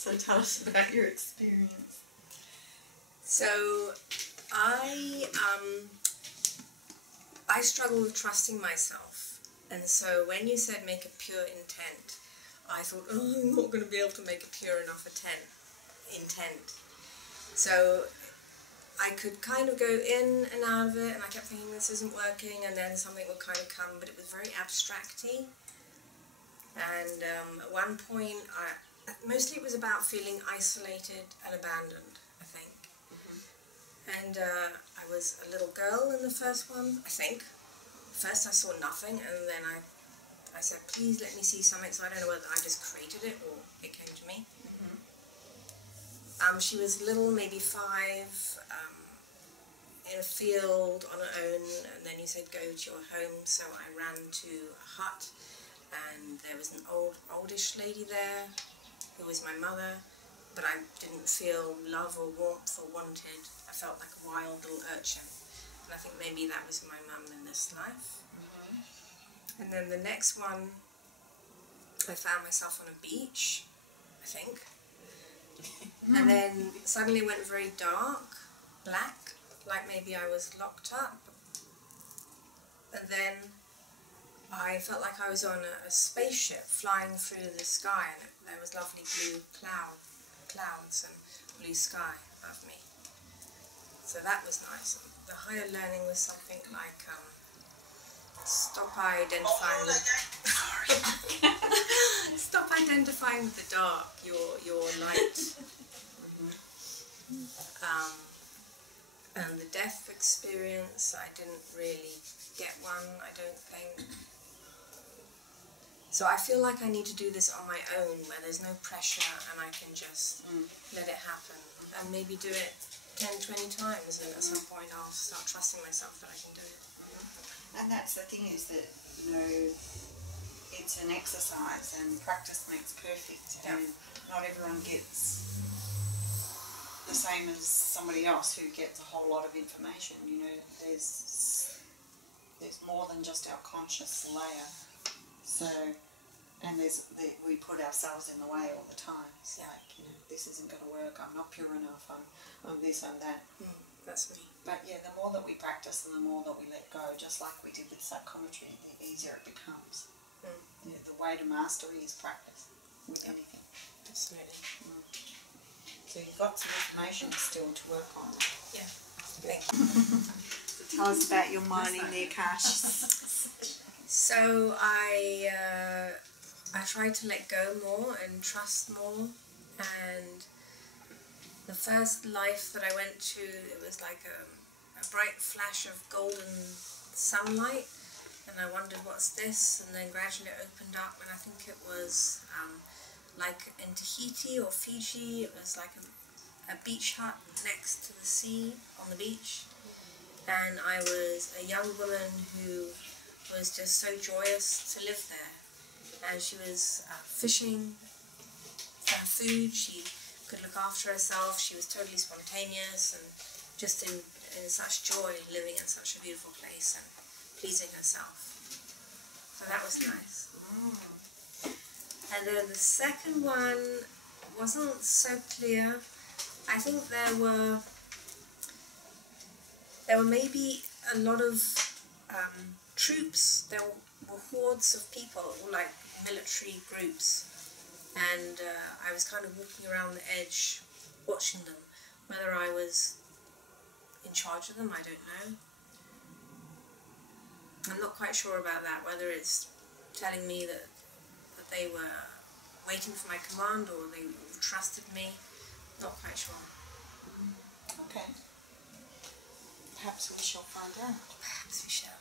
So tell us about your experience. So I struggle with trusting myself, and so when you said make a pure intent, I thought, oh, I'm not going to be able to make a pure enough intent. So I could kind of go in and out of it, and I kept thinking this isn't working, and then something would kind of come, but it was very abstract-y. And at one point, mostly it was about feeling isolated and abandoned, I think. And I was a little girl in the first one, I think. First I saw nothing, and then I said, please let me see something. So I don't know whether I just created it or it came to me. She was little, maybe 5, in a field on her own, and then you said go to your home. So I ran to a hut, and there was an oldish lady there who was my mother, but I didn't feel love or warmth or wanted. I felt like a wild little urchin, and I think maybe that was my mum in this life. And then the next one, I found myself on a beach, I think, and then suddenly it went very dark, black, like maybe I was locked up, and then I felt like I was on a spaceship flying through the sky, and there was lovely blue clouds and blue sky above me. So that was nice. The higher learning was something like stop identifying with the dark, your light. And the death experience, I didn't really get one, I don't think. So I feel like I need to do this on my own, where there's no pressure and I can just let it happen, and maybe do it 10, 20 times, and at some point I'll start trusting myself that I can do it. And that's the thing, is that, you know, it's an exercise and practice makes perfect, and not everyone gets the same as somebody else who gets a whole lot of information. You know, there's more than just our conscious layer. So, and we put ourselves in the way all the time. It's like, you know, this isn't going to work, I'm not pure enough, I'm this, I'm that. That's me. But yeah, the more that we practice and the more that we let go, just like we did with psychometry, the easier it becomes. Yeah, the way to mastery is practice with anything. Absolutely. So you've got some information still to work on. Yeah. Thank you. So tell us about your mining the Akasha. So I tried to let go more and trust more, and the first life that I went to, it was like a bright flash of golden sunlight, and I wondered, what's this? And then gradually it opened up, and I think it was like in Tahiti or Fiji, it was like a beach hut next to the sea on the beach, and I was a young woman who was just so joyous to live there, and she was fishing for her food, she could look after herself, she was totally spontaneous and just in such joy living in such a beautiful place and pleasing herself. So that was nice. And then the second one wasn't so clear. I think there were maybe a lot of troops. There were hordes of people, like military groups, and I was kind of walking around the edge watching them. Whether I was in charge of them, I don't know. I'm not quite sure about that, whether it's telling me that they were waiting for my command or they trusted me. Not quite sure. Okay. Perhaps we shall find out. Perhaps we shall.